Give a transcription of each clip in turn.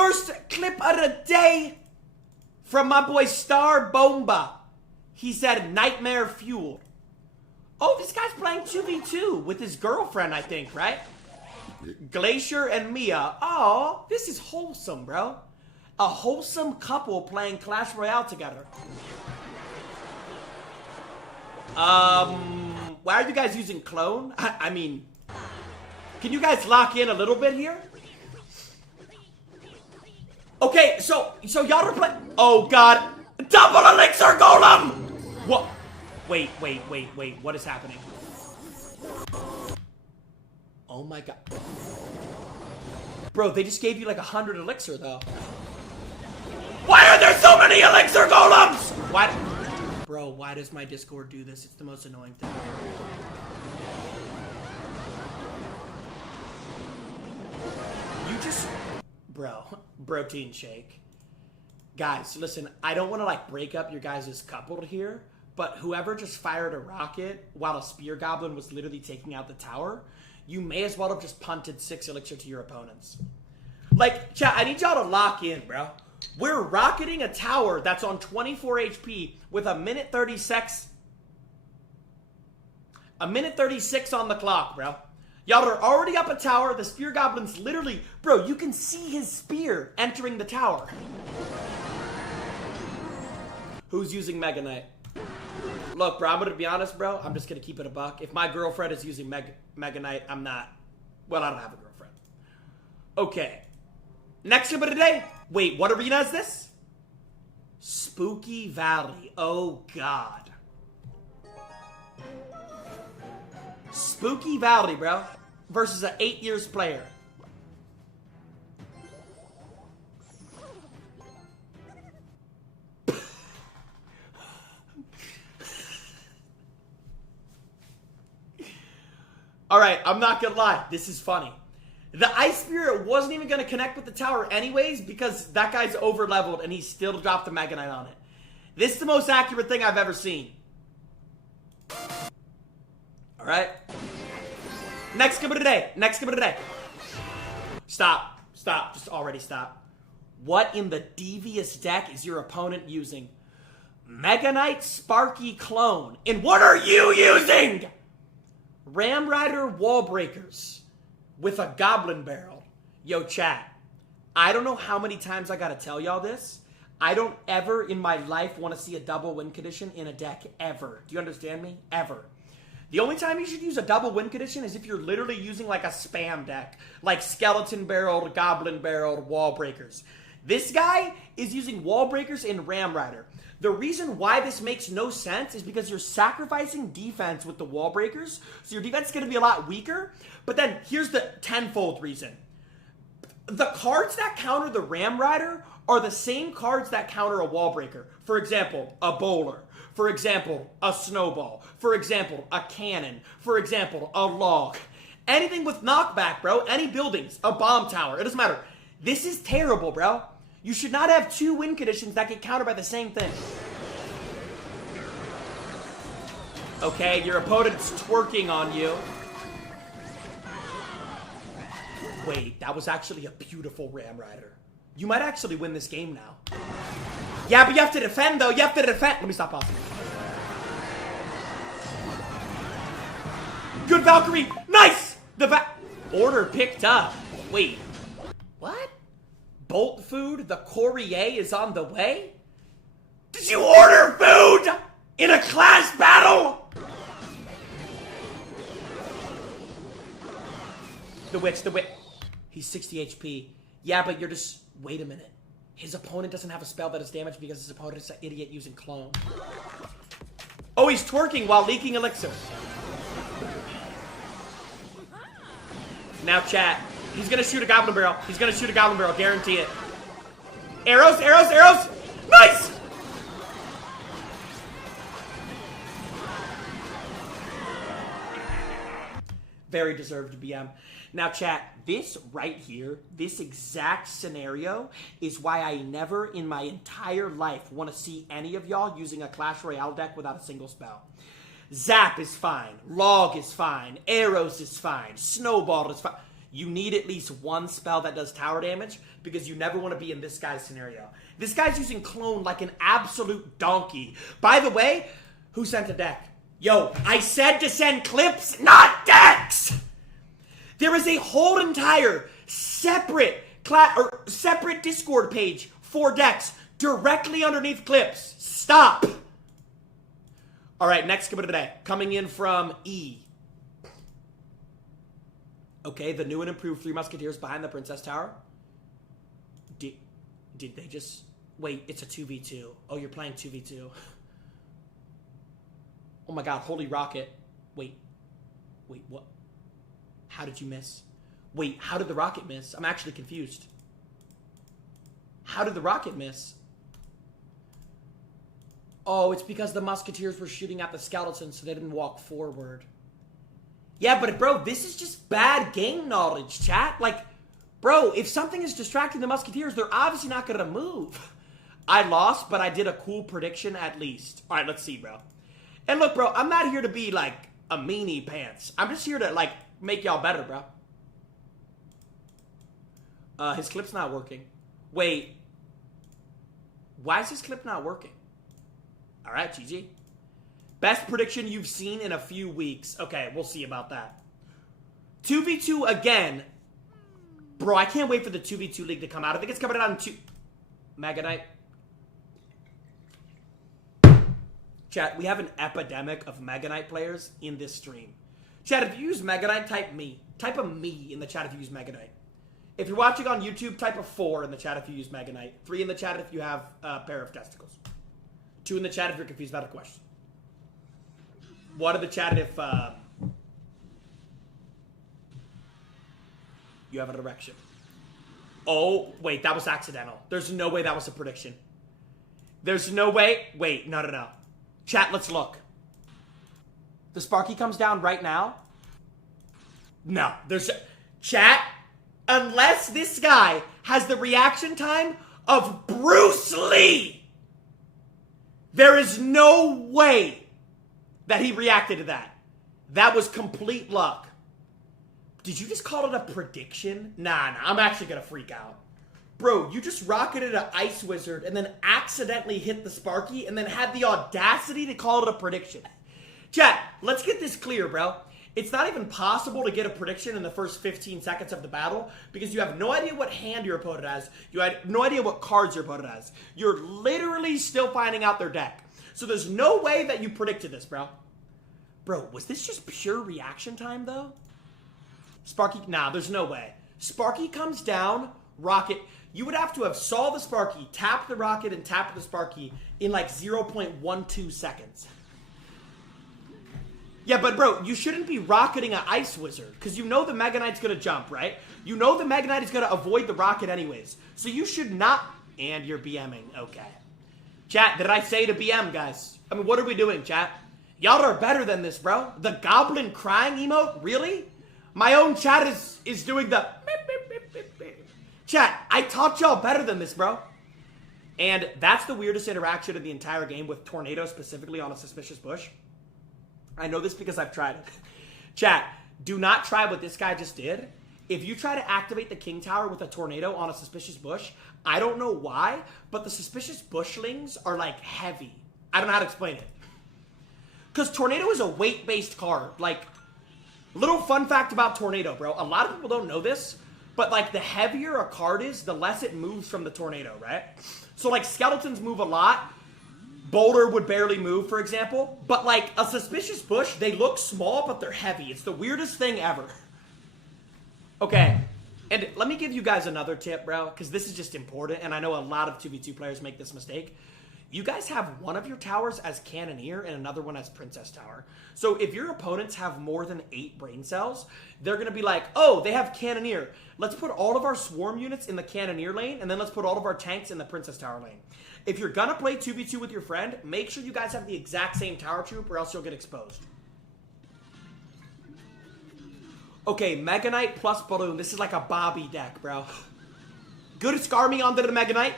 First clip of the day from my boy Star Bomba. He said Nightmare Fuel. Oh, this guy's playing 2v2 with his girlfriend, I think, right? Glacier and Mia. Oh, this is wholesome, bro. A wholesome couple playing Clash Royale together. Why are you guys using clone? I mean, can you guys lock in a little bit here? Okay, so y'all are playing. Oh God, double elixir golem. What? Wait. What is happening? Oh my God. Bro, they just gave you like 100 elixir though. Why are there so many elixir golems? Why? Bro, why does my Discord do this? It's the most annoying thing. You just... Bro, protein shake. Guys, listen, I don't want to like break up your guys' couple here, but whoever just fired a rocket while a spear goblin was literally taking out the tower, you may as well have just punted 6 elixir to your opponents. Like, chat, I need y'all to lock in, bro. We're rocketing a tower that's on 24 HP with a minute 36 on the clock, bro. Y'all are already up a tower. The spear goblin's literally... Bro, you can see his spear entering the tower. Who's using Mega Knight? Look, bro, I'm going to be honest, bro. I'm just going to keep it a buck. If my girlfriend is using Mega Knight, I'm not... Well, I don't have a girlfriend. Okay. Next clip of the day. Wait, what arena is this? Spooky Valley. Oh, God. Spooky Valley, bro. Versus an 8 years player. Alright, I'm not gonna lie. This is funny. The Ice Spirit wasn't even going to connect with the tower anyways because that guy's overleveled and he still dropped the Mega Knight on it. This is the most accurate thing I've ever seen. Alright. Next clip of the day. Next clip of the day. Stop. Stop. Just already stop. What in the devious deck is your opponent using? Mega Knight Sparky Clone. And what are you using? Ram Rider Wall Breakers. With a goblin barrel. Yo, chat. I don't know how many times I gotta tell y'all this. I don't ever in my life want to see a double win condition in a deck, ever. Do you understand me? Ever. The only time you should use a double win condition is if you're literally using like a spam deck. Like skeleton barreled, goblin barreled, wall breakers. This guy is using wall breakers in Ram Rider. The reason why this makes no sense is because you're sacrificing defense with the wall breakers, so your defense is going to be a lot weaker. But then here's the tenfold reason. The cards that counter the Ram Rider are the same cards that counter a wall breaker. For example, a bowler. For example, a snowball. For example, a cannon. For example, a log. Anything with knockback, bro. Any buildings. A bomb tower. It doesn't matter. This is terrible, bro. You should not have 2 win conditions that get countered by the same thing. Okay, your opponent's twerking on you. Wait, that was actually a beautiful Ram Rider. You might actually win this game now. Yeah, but you have to defend, though. You have to defend. Let me stop pausing. Good Valkyrie. Nice! The order picked up. Wait. What? Bolt food? The Courier is on the way? Did you order food in a class battle? The witch. He's 60 HP. Yeah, but you're just... Wait a minute. His opponent doesn't have a spell that does damage because his opponent is an idiot using clone. Oh, he's twerking while leaking elixir. Now, chat. He's gonna shoot a goblin barrel. He's gonna shoot a goblin barrel. Guarantee it. Arrows, arrows, arrows! Nice! Very deserved BM. Now, chat, this right here, this exact scenario is why I never in my entire life want to see any of y'all using a Clash Royale deck without a single spell. Zap is fine. Log is fine. Arrows is fine. Snowball is fine. you need at least one spell that does tower damage because you never want to be in this guy's scenario. This guy's using clone like an absolute donkey. By the way, who sent a deck? Yo, I said to send clips, not decks! There is a whole entire separate Discord page for decks directly underneath clips. Stop! Alright, next skip of the day. Coming in from E. Okay, the new and improved Three Musketeers behind the Princess Tower. Did they just... Wait, it's a 2v2. Oh, you're playing 2v2. Oh my god, holy rocket. Wait, what? How did you miss? Wait, how did the rocket miss? I'm actually confused. How did the rocket miss? Oh, it's because the Musketeers were shooting at the skeletons, so they didn't walk forward. Yeah, but bro, this is just bad game knowledge, chat. Like, bro, if something is distracting the Musketeers, they're obviously not going to move. I lost, but I did a cool prediction at least. All right, let's see, bro. And look, bro, I'm not here to be, like, a meanie pants. I'm just here to, like, make y'all better, bro. His clip's not working. Wait. Why is his clip not working? All right, GG. Best prediction you've seen in a few weeks. Okay, we'll see about that. 2v2 again. Bro, I can't wait for the 2v2 league to come out. I think it's coming out in 2... Mega Knight. Chat, we have an epidemic of Mega Knight players in this stream. Chat, if you use Mega Knight, type me. Type a me in the chat if you use Mega Knight. If you're watching on YouTube, type a 4 in the chat if you use Mega Knight. 3 in the chat if you have a pair of testicles. 2 in the chat if you're confused about a question. 1 in the chat if you have an erection. Oh, wait, that was accidental. There's no way that was a prediction. There's no way. Wait, no. Chat, let's look. The Sparky comes down right now. No, there's... Chat, unless this guy has the reaction time of Bruce Lee, there is no way that he reacted to that. That was complete luck. Did you just call it a prediction? Nah, I'm actually gonna freak out. Bro, you just rocketed an Ice Wizard and then accidentally hit the Sparky and then had the audacity to call it a prediction. Chat, let's get this clear, bro. It's not even possible to get a prediction in the first 15 seconds of the battle because you have no idea what hand your opponent has. You had no idea what cards your opponent has. You're literally still finding out their deck. So there's no way that you predicted this, bro. Bro, was this just pure reaction time, though? Sparky, nah, there's no way. Sparky comes down, rocket. You would have to have saw the Sparky, tapped the rocket, and tapped the Sparky in like 0.12 seconds. Yeah, but bro, you shouldn't be rocketing an Ice Wizard, because you know the Mega Knight's going to jump, right? You know the Mega Knight is going to avoid the rocket anyways. So you should not... And you're BMing, okay. Chat, did I say to BM, guys? I mean, what are we doing, chat? Y'all are better than this, bro. The goblin crying emote? Really? My own chat is doing the... Chat, I taught y'all better than this, bro. And that's the weirdest interaction of the entire game with Tornado specifically on a suspicious bush. I know this because I've tried it. Chat, do not try what this guy just did. If you try to activate the King Tower with a Tornado on a suspicious bush, I don't know why, but the suspicious bushlings are like heavy. I don't know how to explain it. Because Tornado is a weight-based card. Like, little fun fact about Tornado, bro. A lot of people don't know this, but like the heavier a card is, the less it moves from the Tornado, right? So like skeletons move a lot. Boulder would barely move, for example. But like a suspicious bush, they look small, but they're heavy. It's the weirdest thing ever. Okay, and let me give you guys another tip, bro, because this is just important, and I know a lot of 2v2 players make this mistake. You guys have one of your towers as Cannoneer and another one as Princess Tower. So if your opponents have more than 8 brain cells, they're going to be like, oh, they have Cannoneer. Let's put all of our Swarm units in the Cannoneer lane, and then let's put all of our tanks in the Princess Tower lane. If you're going to play 2v2 with your friend, make sure you guys have the exact same tower troop or else you'll get exposed. Okay, Mega Knight plus Balloon. This is like a Bobby deck, bro. Good Skarmy onto the Mega Knight.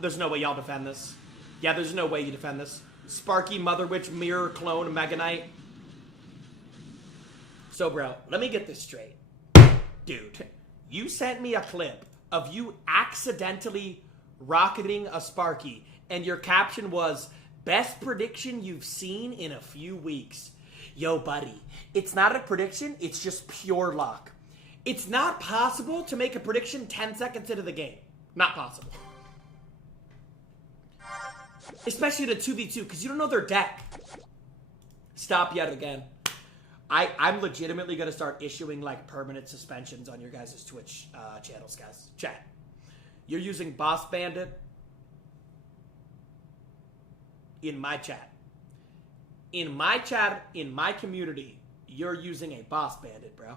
There's no way y'all defend this. Yeah, there's no way you defend this. Sparky, Mother Witch, Mirror, Clone, Mega Knight. So, bro, let me get this straight. Dude, you sent me a clip of you accidentally rocketing a Sparky, and your caption was, best prediction you've seen in a few weeks. Yo, buddy, it's not a prediction, it's just pure luck. It's not possible to make a prediction 10 seconds into the game. Not possible. Especially the 2v2, because you don't know their deck. Stop yet again. I'm legitimately going to start issuing, like, permanent suspensions on your guys' Twitch channels, guys. Chat. You're using Boss Bandit in my chat. In my chat, in my community, you're using a Boss Bandit, bro.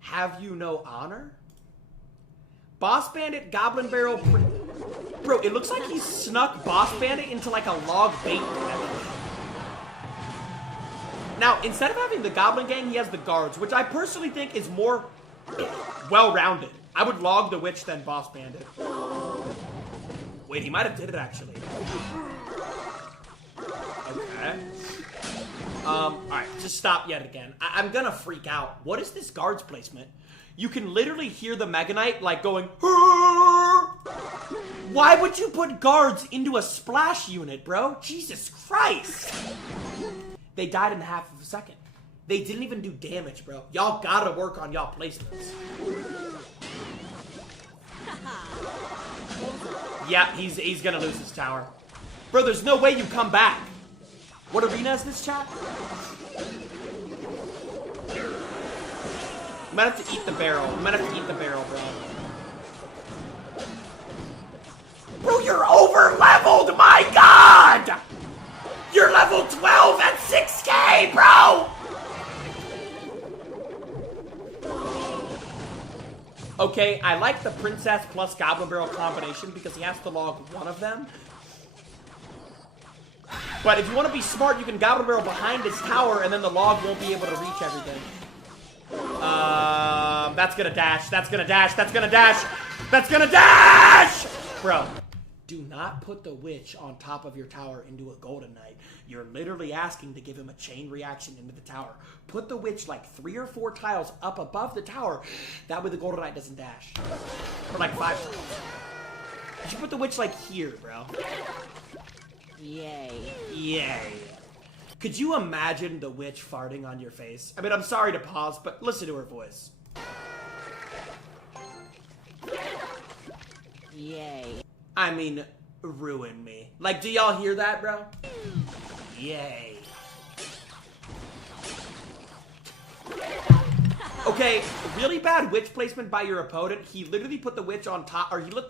Have you no honor? Boss Bandit, Goblin Barrel... Bro, it looks like he snuck Boss Bandit into, like, a log bait. Now, instead of having the Goblin Gang, he has the Guards, which I personally think is more well-rounded. I would log the Witch than Boss Bandit. Wait, he might have did it, actually. Okay. Alright, just stop yet again. I'm gonna freak out. What is this Guards placement? You can literally hear the Mega Knight, like, going... Why would you put Guards into a splash unit, bro? Jesus Christ! They died in half of a second. They didn't even do damage, bro. Y'all gotta work on y'all placements. Yeah, he's gonna lose his tower. Bro, there's no way you come back. What arena is this, chat? You might have to eat the barrel. You might have to eat the barrel, bro. Bro, you're over-leveled, my god! You're level 12 at 6K, bro! Okay, I like the Princess plus Goblin Barrel combination because he has to log one of them. But if you want to be smart, you can Goblin Barrel behind his tower and then the log won't be able to reach everything. That's gonna dash, that's gonna dash, that's gonna dash, that's gonna dash! Bro, do not put the Witch on top of your tower into a Golden Knight. You're literally asking to give him a chain reaction into the tower. Put the Witch like 3 or 4 tiles up above the tower. That way the Golden Knight doesn't dash. Or like 5 tiles. You should put the Witch like here, bro. Yay. Yay. Could you imagine the Witch farting on your face? I mean, I'm sorry to pause, but listen to her voice. Yay. I mean, ruin me. Like, do y'all hear that, bro? Yay. Okay, really bad Witch placement by your opponent. He literally put the Witch on top, or he put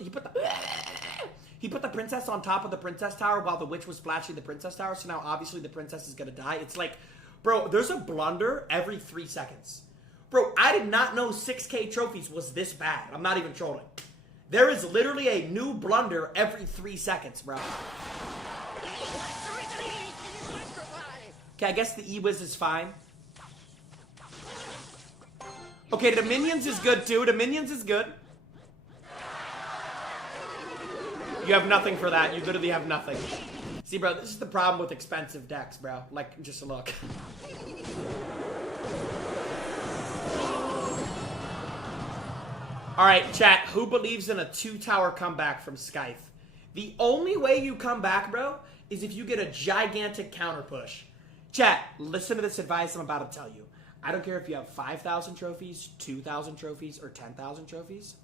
the Princess on top of the Princess Tower while the Witch was splashing the Princess Tower, so now obviously the Princess is gonna die. It's like, bro, there's a blunder every 3 seconds. Bro, I did not know 6K trophies was this bad. I'm not even trolling. There is literally a new blunder every 3 seconds, bro. Okay, I guess the E-Wiz is fine. Okay, the Minions is good too. The Minions is good. You have nothing for that. You literally have nothing. See, bro, this is the problem with expensive decks, bro. Like, just look. Alright, chat, who believes in a 2-tower comeback from Scythe? The only way you come back, bro, is if you get a gigantic counter push. Chat, listen to this advice I'm about to tell you. I don't care if you have 5,000 trophies, 2,000 trophies, or 10,000 trophies.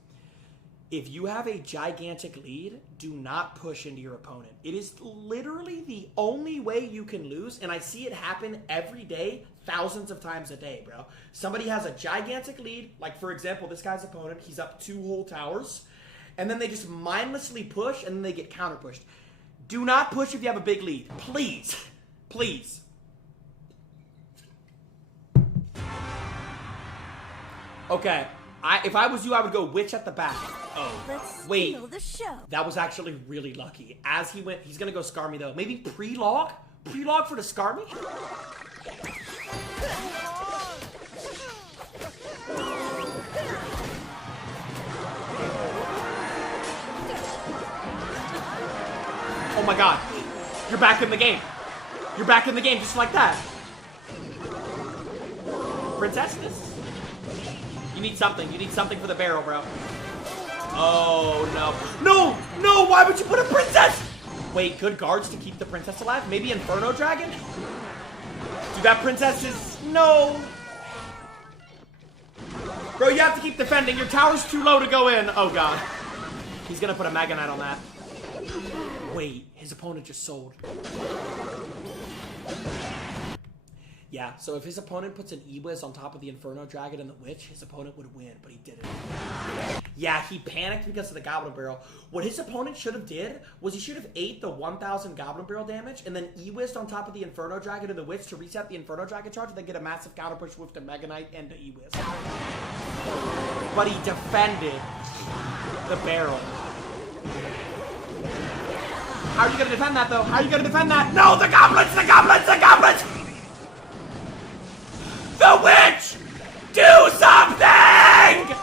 If you have a gigantic lead, do not push into your opponent. It is literally the only way you can lose, and I see it happen every day, thousands of times a day, bro. Somebody has a gigantic lead, like for example, this guy's opponent, he's up 2 whole towers, and then they just mindlessly push, and then they get counter pushed. Do not push if you have a big lead. Please. Please. Okay. If I was you, I would go Witch at the back. Oh, wait. That was actually really lucky. As he went, he's gonna go Skarmy though. Maybe pre-log? Pre-log for the Skarmy? Oh my god. You're back in the game. You're back in the game just like that. Princess this. need something. You need something for the barrel, bro. Oh, no. No! No! Why would you put a princess? Wait, good guards to keep the princess alive? Maybe Inferno Dragon? Do that princesses? No! Bro, you have to keep defending. Your tower's too low to go in. Oh, God. He's gonna put a Mega Knight on that. Wait, his opponent just sold. Yeah, so if his opponent puts an E-Wiz on top of the Inferno Dragon and the Witch, his opponent would win, but he didn't. Yeah, he panicked because of the Goblin Barrel. What his opponent should have did was he should have ate the 1,000 Goblin Barrel damage and then E-Wizzed on top of the Inferno Dragon and the Witch to reset the Inferno Dragon charge and then get a massive counter push with the Mega Knight and the E-Wiz. But he defended the barrel. How are you gonna defend that, though? How are you gonna defend that? No, the goblins! The goblins! The goblins! The witch! Do something!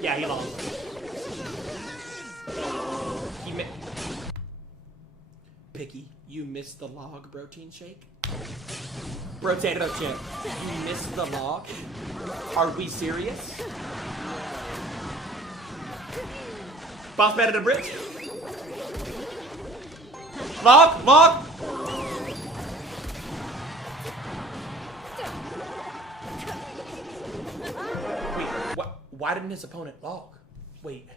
Yeah, he lost. Picky, you missed the log protein shake? Potato chip, you missed the log? Are we serious? Boss Bandit a bridge? Log! Log! Why didn't his opponent log? Wait,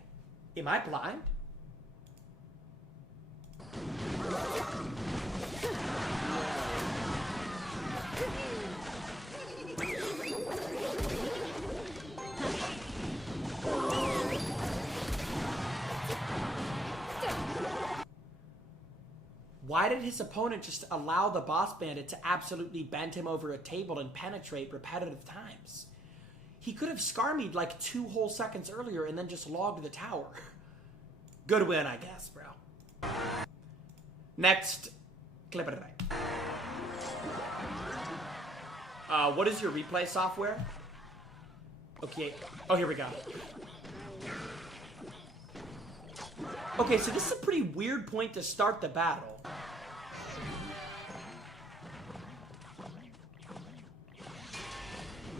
am I blind? Why did his opponent just allow the Boss Bandit to absolutely bend him over a table and penetrate repetitive times? He could have Skarmied like 2 whole seconds earlier and then just logged the tower. Good win, I guess, bro. Next clip of the night. What is your replay software? Okay. Oh, here we go. Okay, so this is a pretty weird point to start the battle.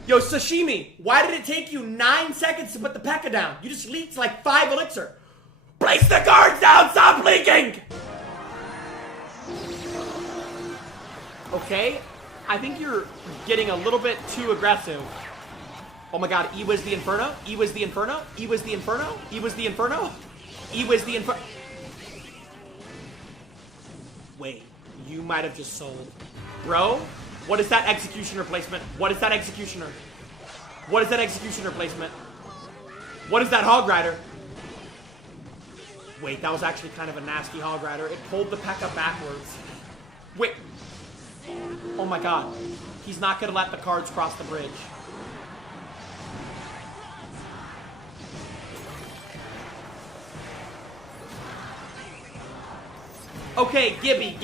Yo, Sashimi, why did it take you 9 seconds to put the Pekka down? You just leaked like 5 elixir. Place the guards down, stop leaking! Okay, I think you're getting a little bit too aggressive. Oh my god, E was the Inferno? E was the Inferno? E was the Inferno? E was the Inferno? E was the Inferno? Wait, you might have just sold. Bro? What is that executioner placement? What is that executioner? What is that executioner placement? What is that hog rider? Wait, that was actually kind of a nasty hog rider. It pulled the Pekka backwards. Wait. Oh my god. He's not gonna let the cards cross the bridge. Okay, Gibby.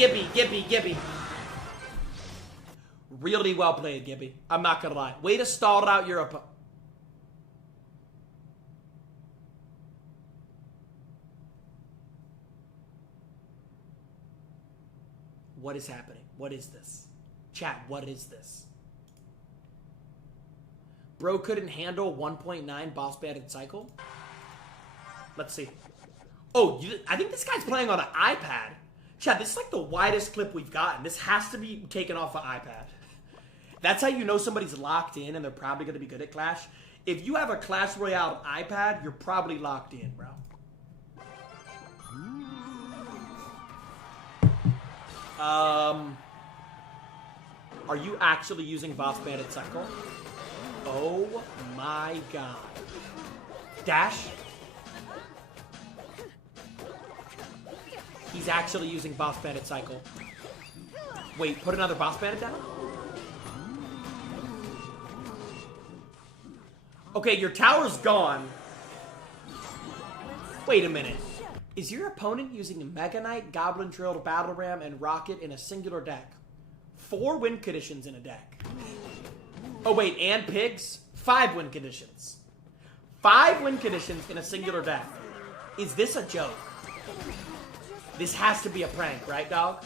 Really well played, Gibby. I'm not gonna lie. Way to stall out your opponent. What is happening? What is this? Chat, what is this? Bro couldn't handle 1.9 Boss Bandit cycle? Let's see. Oh, I think this guy's playing on an iPad. Chat, this is like the widest clip we've gotten. This has to be taken off an iPad. That's how you know somebody's locked in and they're probably going to be good at Clash. If you have a Clash Royale iPad, you're probably locked in, bro. Are you actually using Boss Bandit Cycle? Oh my god. Dash? He's actually using Boss Bandit Cycle. Wait, put another Boss Bandit down? Okay, your tower's gone. Wait a minute. Is your opponent using Mega Knight, Goblin Drilled, Battle Ram, and Rocket in a singular deck? 4 win conditions in a deck. Oh wait, and Pigs? 5 win conditions. 5 win conditions in a singular deck. Is this a joke? This has to be a prank, right, dog?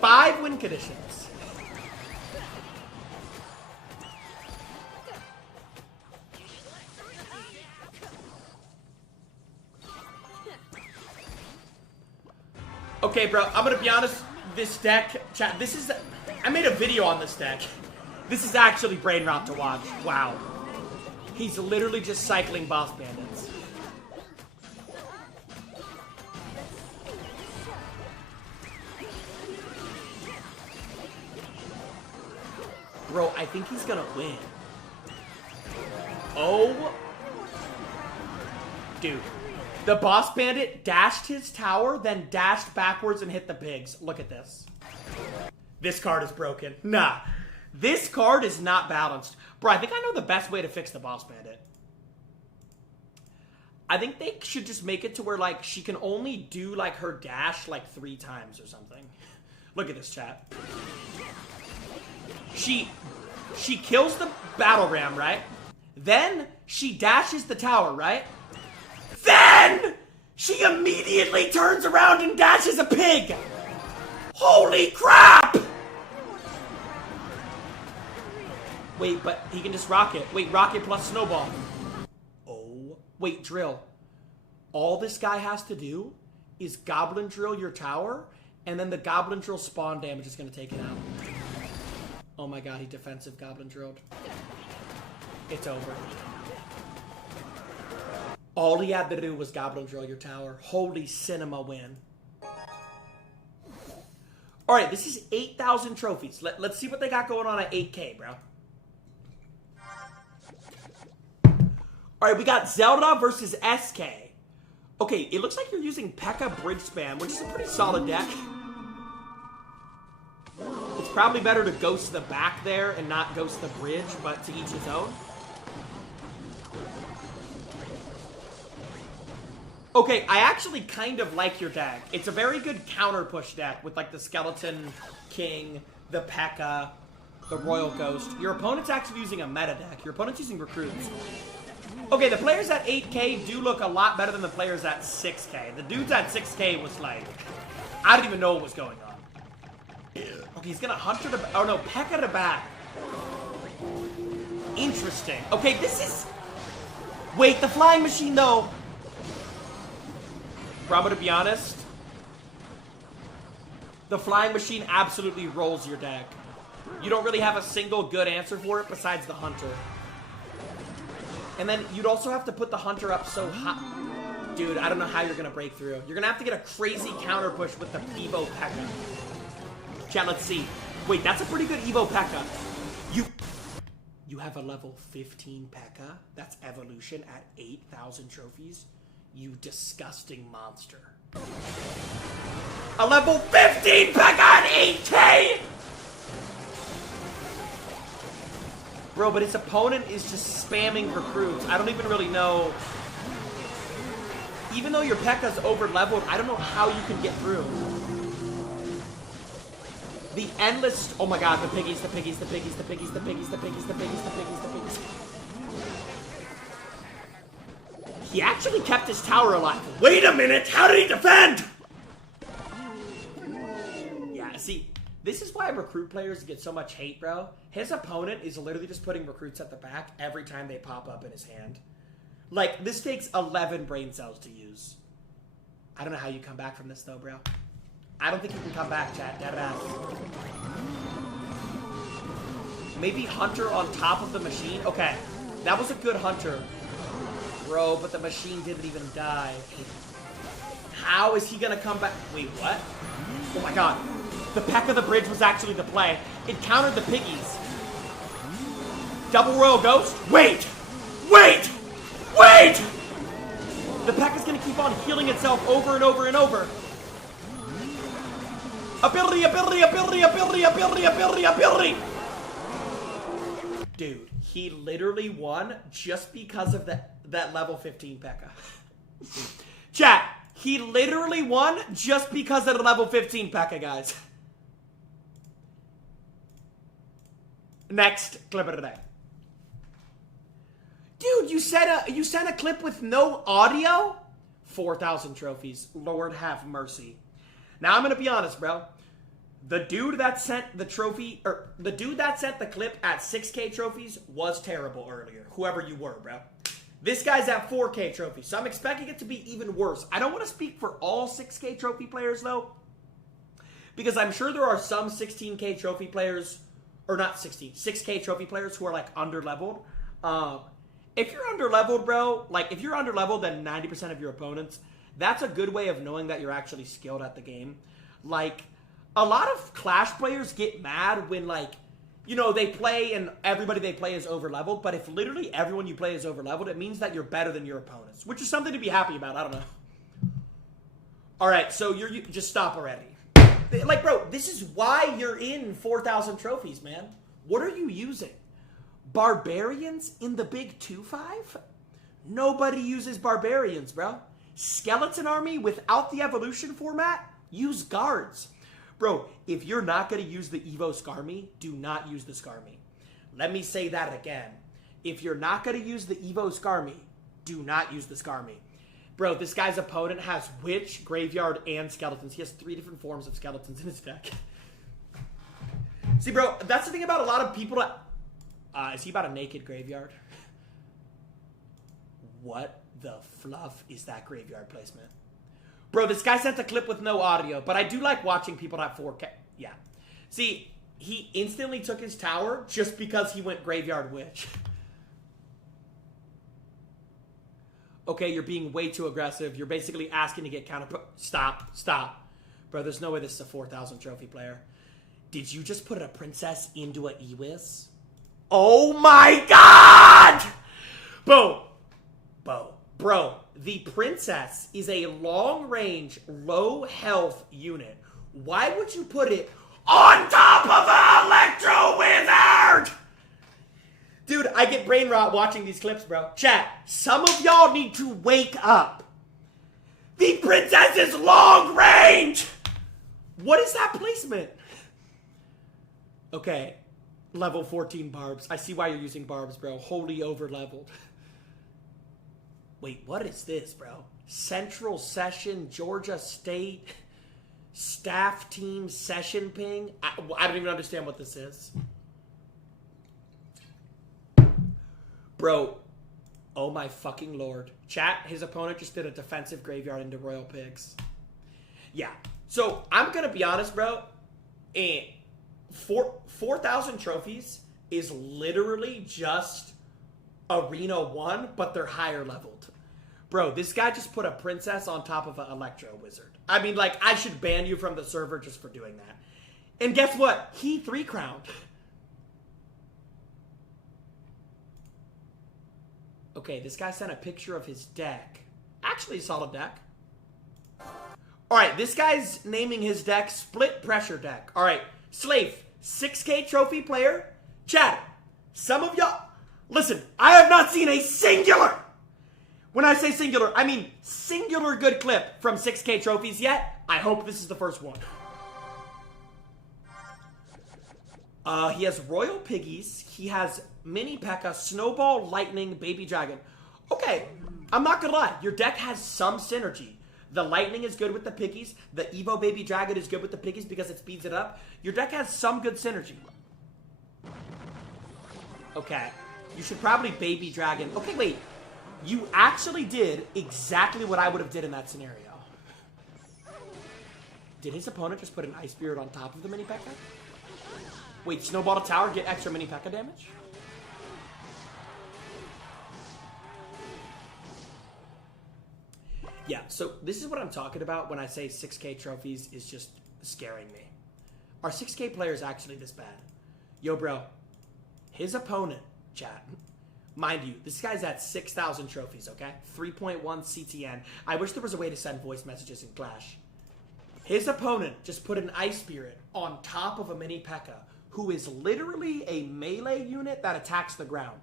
5 win conditions. Okay, bro, I'm gonna be honest. This deck, chat, this is... I made a video on this deck. This is actually brain rot to watch. Wow. He's literally just cycling boss bandits. Bro, I think he's gonna win. Oh. Dude. The boss bandit dashed his tower, then dashed backwards and hit the pigs. Look at this. This card is broken. Nah. This card is not balanced. Bro, I think I know the best way to fix the boss bandit. I think they should just make it to where, like, she can only do, like, her dash, like, 3 times or something. Look at this, chat. She kills the battle ram, right? Then she dashes the tower, right? Then she immediately turns around and dashes a pig. Holy crap! Wait, but he can just rocket. Wait, rocket plus snowball. Oh, wait, drill. All this guy has to do is goblin drill your tower, and then the goblin drill spawn damage is going to take it out. Oh my god, he defensive goblin drilled. It's over. All he had to do was goblin drill your tower. Holy cinema win. Alright, this is 8,000 trophies. Let's see what they got going on at 8K, bro. Alright, we got Zelda versus SK. Okay, it looks like you're using Pekka Bridge Spam, which is a pretty solid deck. It's probably better to ghost the back there and not ghost the bridge, but to each his own. Okay, I actually kind of like your deck. It's a very good counter push deck with like the Skeleton King, the Pekka, the Royal Ghost. Your opponent's actually using a meta deck. Your opponent's using recruits. Okay, the players at 8K do look a lot better than the players at 6K. The dudes at 6K was like, I don't even know what was going on. Okay, he's gonna Hunter to... Oh no, Pekka to back. Interesting. Okay, this is... Wait, the flying machine though. Bro, I'm gonna be honest. The flying machine absolutely rolls your deck. You don't really have a single good answer for it besides the Hunter. And then you'd also have to put the Hunter up so high. Dude, I don't know how you're gonna break through. You're gonna have to get a crazy counter push with the Evo Pekka. Chat, let's see. Wait, that's a pretty good Evo Pekka. You have a level 15 Pekka? That's evolution at 8,000 trophies? You disgusting monster. A level 15 Pekka at 8K! Bro, but his opponent is just spamming recruits. I don't even really know. Even though your Pekka's over-leveled, I don't know how you can get through. The endless... Oh my god, the piggies, the piggies, the piggies, the piggies, the piggies, the piggies, the piggies, the piggies, the piggies. He actually kept his tower alive. Wait a minute, how did he defend? Yeah, see, this is why recruit players get so much hate, bro. His opponent is literally just putting recruits at the back every time they pop up in his hand. Like, this takes 11 brain cells to use. I don't know how you come back from this, though, bro. I don't think you can come back, chat. Dead ass. Maybe Hunter on top of the machine? Okay, that was a good Hunter. Bro, but the machine didn't even die. How is he gonna come back? Wait, what? Oh my god. The Pekka of the bridge was actually the play. It countered the piggies. Double Royal Ghost? Wait! Wait! Wait! The Pekka's gonna keep on healing itself over and over and over. Ability, ability, ability, ability, ability, ability, ability! Dude, he literally won just because of that level 15 Pekka. Chat, he literally won just because of the level 15 Pekka, guys. Next clip of the day. Dude, you sent a clip with no audio? 4,000 trophies. Lord have mercy. Now I'm gonna be honest, bro. The dude that sent the trophy, or the dude that sent the clip at 6K trophies was terrible earlier. Whoever you were, bro. This guy's at 4K trophies, so I'm expecting it to be even worse. I don't want to speak for all 6K trophy players, though. Because I'm sure there are some 16K trophy players, or not 6K trophy players who are like underleveled. If you're underleveled, bro, like if you're underleveled than 90% of your opponents, that's a good way of knowing that you're actually skilled at the game. Like, a lot of Clash players get mad when, like, you know, they play and everybody they play is overleveled, but if literally everyone you play is overleveled, it means that you're better than your opponents, which is something to be happy about. I don't know. All right, so you just stop already. Like, bro, this is why you're in 4,000 trophies, man. What are you using? Barbarians in the big 2-5? Nobody uses barbarians, bro. Skeleton army without the evolution format? Use guards. Bro, if you're not going to use the Evo Skarmy, do not use the Skarmy. Let me say that again. If you're not going to use the Evo Skarmy, do not use the Skarmy. Bro, this guy's opponent has Witch, Graveyard, and Skeletons. He has 3 different forms of Skeletons in his deck. See, bro, that's the thing about a lot of people that... is he about a naked Graveyard? What the fluff is that Graveyard placement? Bro, this guy sent a clip with no audio, but I do like watching people at 4K. Yeah. See, he instantly took his tower just because he went Graveyard Witch. Okay, you're being way too aggressive. You're basically asking to get counter... Stop. Bro, there's no way this is a 4,000 trophy player. Did you just put a princess into an Ewis? Oh my god! Bro, the princess is a long-range, low-health unit. Why would you put it on top of an Electro Wizard? Dude, I get brain rot watching these clips, bro. Chat, some of y'all need to wake up. The princess is long-range! What is that placement? Okay, level 14 barbs. I see why you're using barbs, bro. Wholly over-leveled. Wait, what is this, bro? Central Session, Georgia State, staff team session ping? I don't even understand what this is. Bro, oh my fucking lord. Chat, his opponent just did a defensive Graveyard into Royal Pigs. Yeah, so I'm gonna be honest, bro. 4,000 trophies is literally just Arena 1, but they're higher leveled. Bro, this guy just put a princess on top of an Electro Wizard. I mean, like, I should ban you from the server just for doing that. And guess what? He 3-crowned. Okay, this guy sent a picture of his deck. Actually, solid deck. Alright, this guy's naming his deck Split Pressure Deck. Alright, Slave, 6K trophy player. Chat, some of y'all... Listen, I have not seen a singular... When I say singular, I mean singular good clip from 6K trophies yet. I hope this is the first one. He has Royal Piggies. He has Mini Pekka, Snowball, Lightning, Baby Dragon. Okay, I'm not gonna lie. Your deck has some synergy. The Lightning is good with the Piggies. The Evo Baby Dragon is good with the Piggies because it speeds it up. Your deck has some good synergy. Okay, you should probably Baby Dragon. Okay, wait. You actually did exactly what I would have did in that scenario. Did his opponent just put an Ice Spirit on top of the Mini Pekka? Wait, Snowball to Tower, get extra Mini Pekka damage? Yeah, so this is what I'm talking about when I say 6K trophies is just scaring me. Are 6K players actually this bad? Yo, bro, his opponent, chat... Mind you, this guy's at 6,000 trophies, okay? 3.1 CTN. I wish there was a way to send voice messages in Clash. His opponent just put an Ice Spirit on top of a Mini Pekka, who is literally a melee unit that attacks the ground.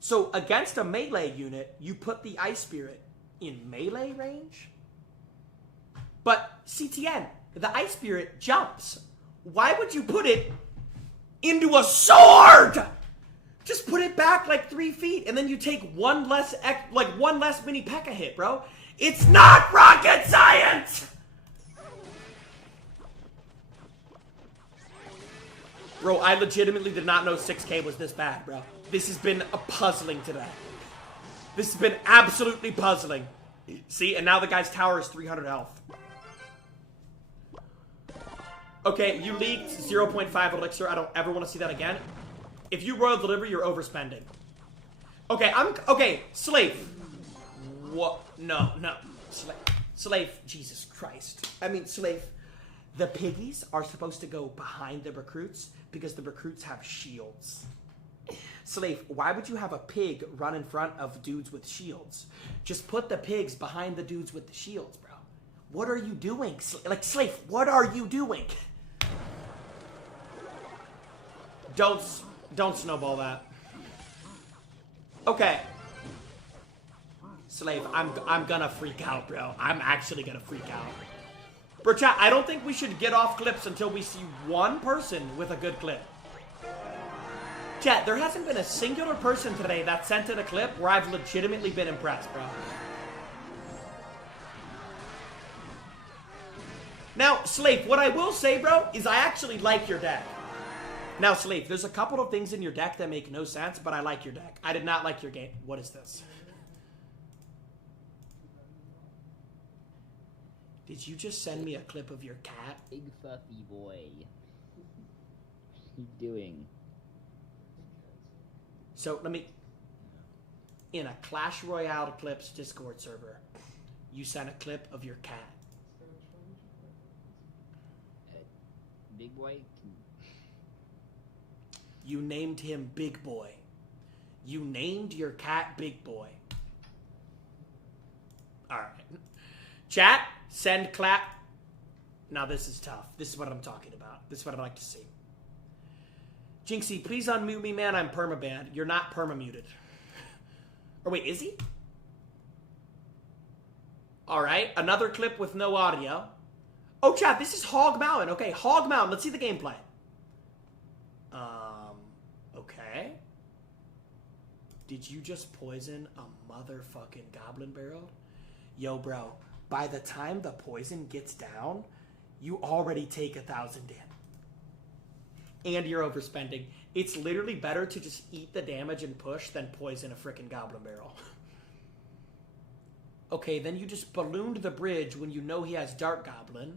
So against a melee unit, you put the Ice Spirit in melee range? But CTN, the Ice Spirit jumps. Why would you put it into a sword? Just put it back like 3 feet, and then you take one less Mini Pekka hit, bro. It's not rocket science! Bro, I legitimately did not know 6K was this bad, bro. This has been puzzling today. This has been absolutely puzzling. See, and now the guy's tower is 300 health. Okay, you leaked 0.5 elixir. I don't ever want to see that again. If you royal deliver, you're overspending. Okay, okay, slave. What? No. Slave. Jesus Christ. I mean, slave. The piggies are supposed to go behind the recruits because the recruits have shields. Slave, why would you have a pig run in front of dudes with shields? Just put the pigs behind the dudes with the shields, bro. What are you doing? Slave, what are you doing? Don't snowball that. Okay. Slave, I'm gonna freak out, bro. I'm actually gonna freak out. Bro, chat, I don't think we should get off clips until we see one person with a good clip. Chat, there hasn't been a singular person today that sent in a clip where I've legitimately been impressed, bro. Now, Slave, what I will say, bro, is I actually like your deck. Now, Slave, there's a couple of things in your deck that make no sense, but I like your deck. I did not like your game. What is this? Did you just send me a clip of your cat? Big fluffy boy. What are you doing? So, let me... In a Clash Royale Clips Discord server, you sent a clip of your cat. Big boy? You named him Big Boy. You named your cat Big Boy. Alright. Chat, send clap. Now this is tough. This is what I'm talking about. This is what I'd like to see. Jynxzi, please unmute me, man. I'm permabanned. You're not permamuted. Or wait, is he? Alright, another clip with no audio. Oh, chat, this is Hog Mountain. Okay, Hog Mountain. Let's see the gameplay. Okay. Did you just poison a motherfucking goblin barrel? Yo, bro, by the time the poison gets down, you already take 1,000 damage. And you're overspending. It's literally better to just eat the damage and push than poison a frickin' goblin barrel. Okay, then you just ballooned the bridge when you know he has Dark Goblin.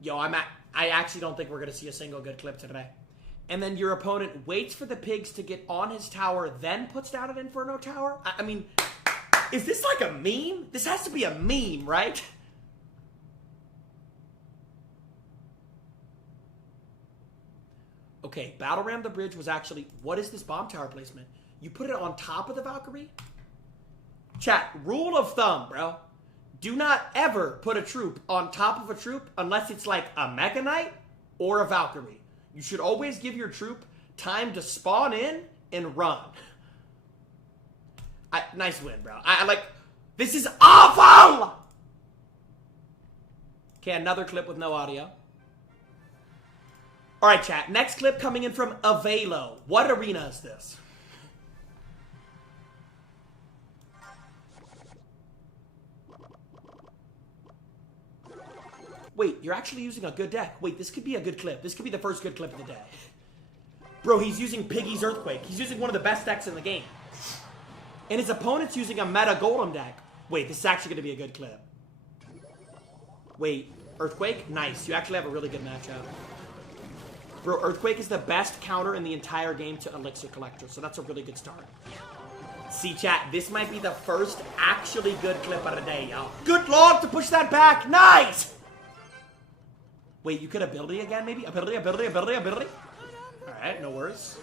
Yo, I actually don't think we're going to see a single good clip today. And then your opponent waits for the pigs to get on his tower, then puts down an Inferno Tower? I mean, is this like a meme? This has to be a meme, right? Okay, Battle Ram the Bridge was actually... What is this bomb tower placement? You put it on top of the Valkyrie? Chat, rule of thumb, bro. Do not ever put a troop on top of a troop unless it's like a Mega Knight or a Valkyrie. You should always give your troop time to spawn in and run. Nice win, bro. I like... This is awful! Okay, another clip with no audio. Alright, chat. Next clip coming in from Avelo. What arena is this? Wait, you're actually using a good deck. Wait, this could be a good clip. This could be the first good clip of the day. Bro, he's using Piggy's Earthquake. He's using one of the best decks in the game. And his opponent's using a meta Golem deck. Wait, this is actually going to be a good clip. Wait, Earthquake? Nice. You actually have a really good matchup. Bro, Earthquake is the best counter in the entire game to Elixir Collector, so that's a really good start. See, chat, this might be the first actually good clip of the day, y'all. Good lord to push that back. Nice! Wait, you could ability again, maybe? Ability. Alright, no worries.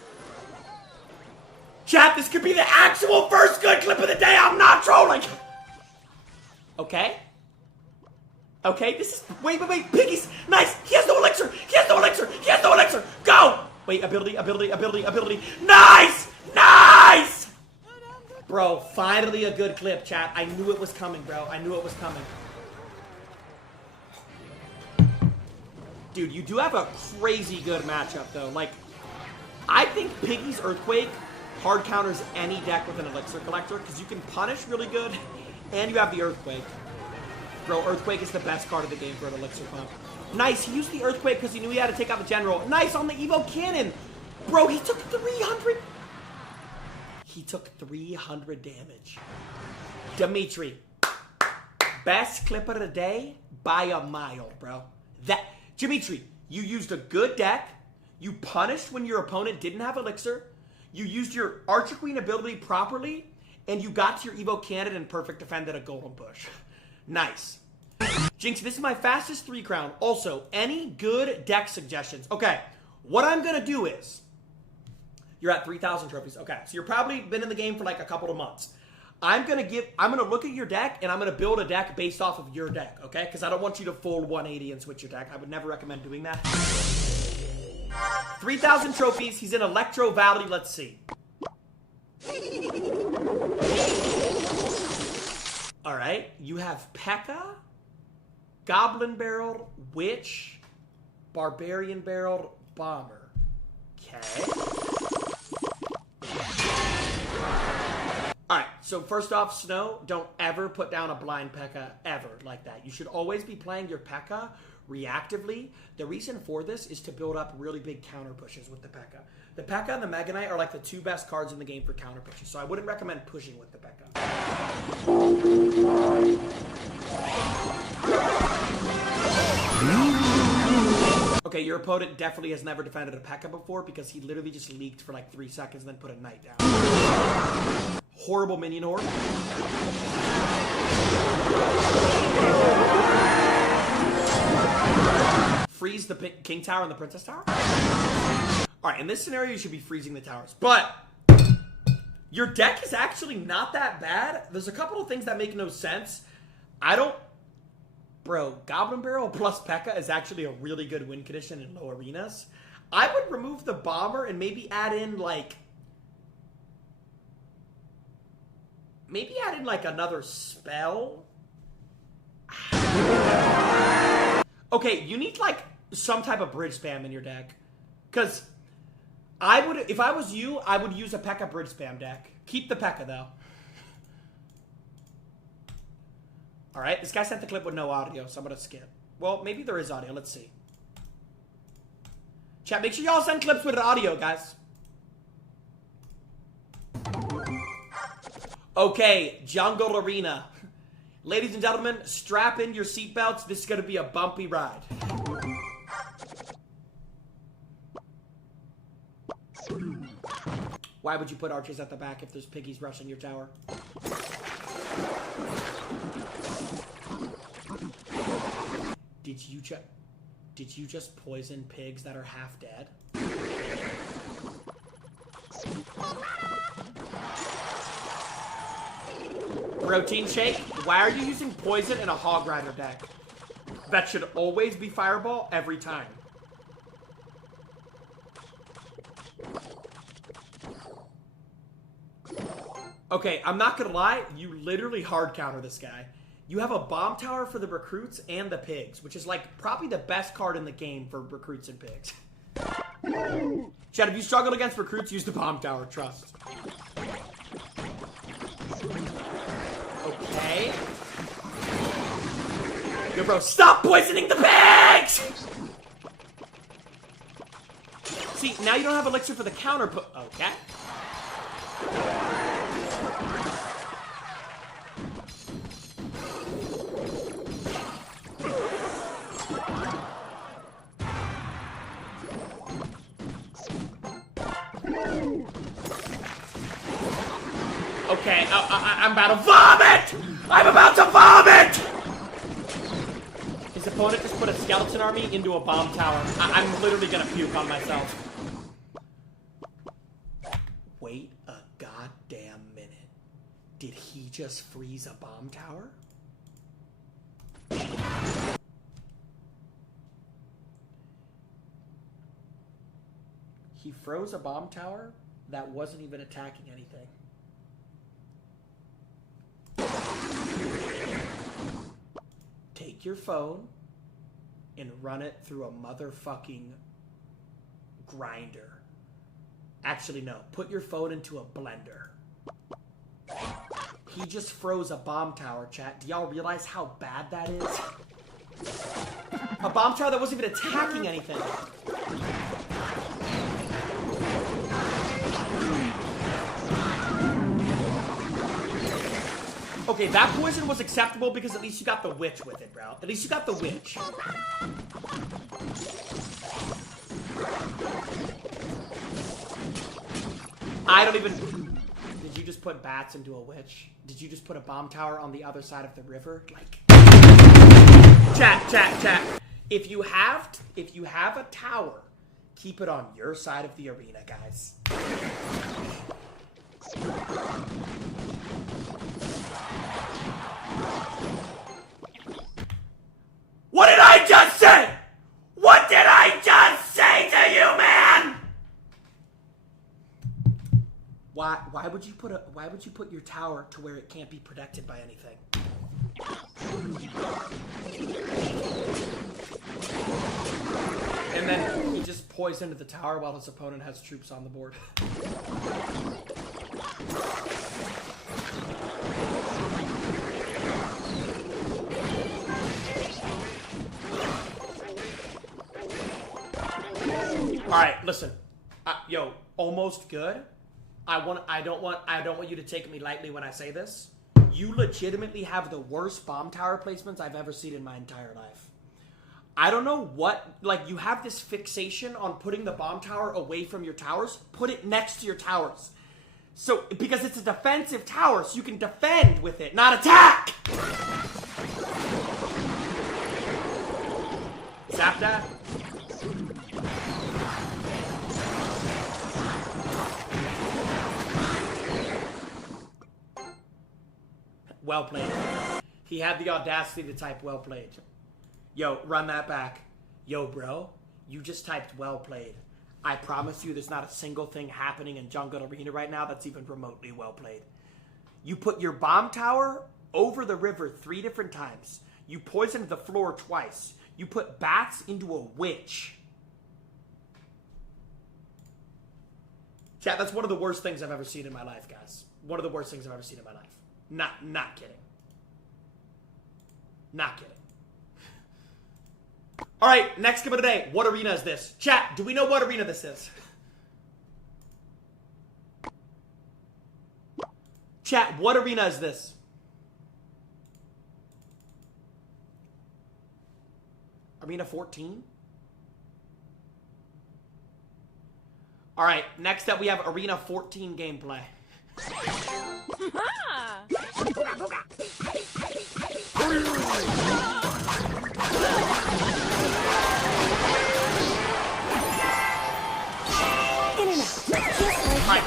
Chat, this could be the actual first good clip of the day. I'm not trolling. Okay. Okay, this is... Wait. Piggies. Nice. He has no elixir. Go. Wait, ability. Nice. Bro, finally a good clip, chat. I knew it was coming, bro. Dude, you do have a crazy good matchup, though. Like, I think Piggy's Earthquake hard counters any deck with an Elixir Collector, because you can punish really good, and you have the Earthquake. Bro, Earthquake is the best card of the game for an Elixir pump. Nice, he used the Earthquake because he knew he had to take out the General. Nice, on the Evo Cannon. Bro, he took 300... He took 300 damage. Dimitri, best clip of the day by a mile, bro. Jynxzi, you used a good deck. You punished when your opponent didn't have Elixir. You used your Archer Queen ability properly. And you got to your Evo Cannon and perfect defended a Golden Push. Nice. Jynxzi, this is my fastest 3 crown. Also, any good deck suggestions? Okay, what I'm going to do is... You're at 3,000 trophies. Okay, so you're probably been in the game for like a couple of months. I'm going to look at your deck, and I'm going to build a deck based off of your deck, okay? Because I don't want you to full 180 and switch your deck. I would never recommend doing that. 3,000 trophies. He's in Electro Valley. Let's see. Alright, you have Pekka, Goblin Barreled, Witch, Barbarian Barreled, Bomber. Okay. Alright, so first off, Snow, don't ever put down a blind Pekka ever like that. You should always be playing your Pekka reactively. The reason for this is to build up really big counter pushes with the Pekka. The Pekka and the Mega Knight are like the 2 best cards in the game for counter pushes, so I wouldn't recommend pushing with the Pekka. Okay, your opponent definitely has never defended a Pekka before because he literally just leaked for like 3 seconds and then put a Knight down. Horrible minion horde. Freeze the King Tower and the Princess Tower? Alright, in this scenario, you should be freezing the towers. But your deck is actually not that bad. There's a couple of things that make no sense. Bro, Goblin Barrel plus Pekka is actually a really good win condition in low arenas. I would remove the Bomber and maybe add in, like... another spell. Okay, you need, like, some type of bridge spam in your deck. Because if I was you, I would use a Pekka bridge spam deck. Keep the Pekka, though. Alright, this guy sent the clip with no audio, so I'm going to skip. Well, maybe there is audio. Let's see. Chat, make sure y'all send clips with audio, guys. Okay, Jungle Arena. Ladies and gentlemen, strap in your seatbelts. This is going to be a bumpy ride. Why would you put archers at the back if there's piggies rushing your tower? Did you just poison pigs that are half dead? Protein shake? Why are you using poison in a Hog Rider deck? That should always be Fireball every time. Okay, I'm not gonna lie, you literally hard counter this guy. You have a bomb tower for the recruits and the pigs, which is like probably the best card in the game for recruits and pigs. Chad, if you struggled against recruits, use the bomb tower, trust. Okay. Yo, bro, stop poisoning the pigs! See, now you don't have elixir for the counter put. Okay. Okay, I'm about to vomit! I'm about to vomit! His opponent just put a skeleton army into a bomb tower. I'm literally gonna puke on myself. Wait a goddamn minute. Did he just freeze a bomb tower? He froze a bomb tower that wasn't even attacking anything. Take your phone and run it through a motherfucking grinder. Actually, no. Put your phone into a blender. He just froze a bomb tower, chat. Do y'all realize how bad that is? A bomb tower that wasn't even attacking anything. Okay, that poison was acceptable because at least you got the witch with it, bro. At least you got the witch. I don't even... Did you just put bats into a witch? Did you just put a bomb tower on the other side of the river? Like... Chat. If you have a tower, keep it on your side of the arena, guys. What did I just say? What did I just say to you, man? Why would you put your tower to where it can't be protected by anything? And then he just poisoned the tower while his opponent has troops on the board. Alright, listen. Yo, almost good. I don't want you to take me lightly when I say this. You legitimately have the worst bomb tower placements I've ever seen in my entire life. I don't know what, like, you have this fixation on putting the bomb tower away from your towers. Put it next to your towers. So, because it's a defensive tower, so you can defend with it, not attack! Zap that. Well played. He had the audacity to type well played. Yo, run that back. Yo, bro, you just typed well played. I promise you there's not a single thing happening in Jungle Arena right now that's even remotely well played. You put your bomb tower over the river 3 different times. You poisoned the floor twice. You put bats into a witch. Chat, that's one of the worst things I've ever seen in my life, guys. One of the worst things I've ever seen in my life. Not kidding. Not kidding. Alright, next game of the day. What arena is this? Chat, do we know what arena this is? Chat, what arena is this? Arena 14? Alright, next up we have Arena 14 gameplay. Alright,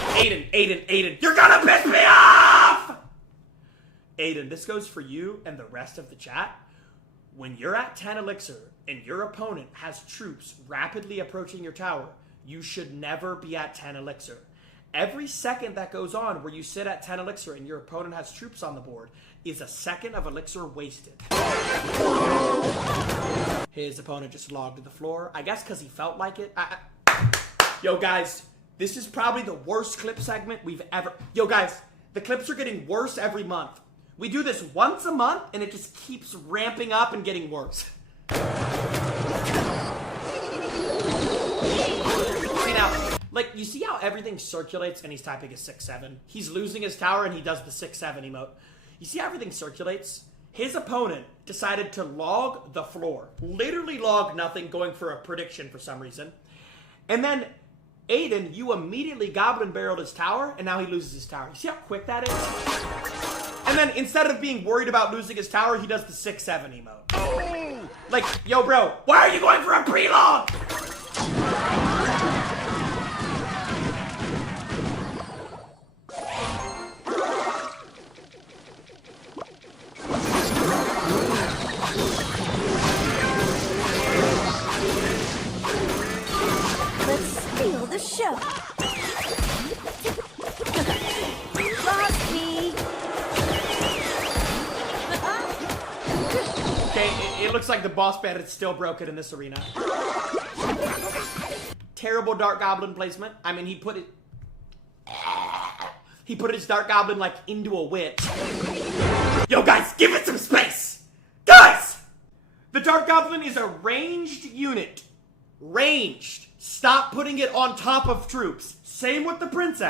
Aiden, you're gonna piss me off! Aiden, this goes for you and the rest of the chat. When you're at 10 elixir and your opponent has troops rapidly approaching your tower, you should never be at 10 elixir. Every second that goes on where you sit at 10 elixir and your opponent has troops on the board is a second of elixir wasted. His opponent just logged to the floor. I guess because he felt like it. Yo, guys, this is probably the worst clip segment we've ever... Yo, guys, the clips are getting worse every month. We do this once a month, and it just keeps ramping up and getting worse. Like, you see how everything circulates and he's typing a 6-7? He's losing his tower and he does the 6-7 emote. You see how everything circulates? His opponent decided to log the floor. Literally log nothing, going for a prediction for some reason. And then, Aiden, you immediately goblin barreled his tower and now he loses his tower. You see how quick that is? And then, instead of being worried about losing his tower, he does the 6-7 emote. Oh. Like, yo, bro, why are you going for a pre-log? The show. Okay, it looks like the boss bandit's still broken in this arena. Terrible Dark Goblin placement. I mean, he put his Dark Goblin, like, into a witch. Yo, guys, give it some space! Guys! The Dark Goblin is a ranged unit. Ranged. Stop putting it on top of troops. Same with the princess.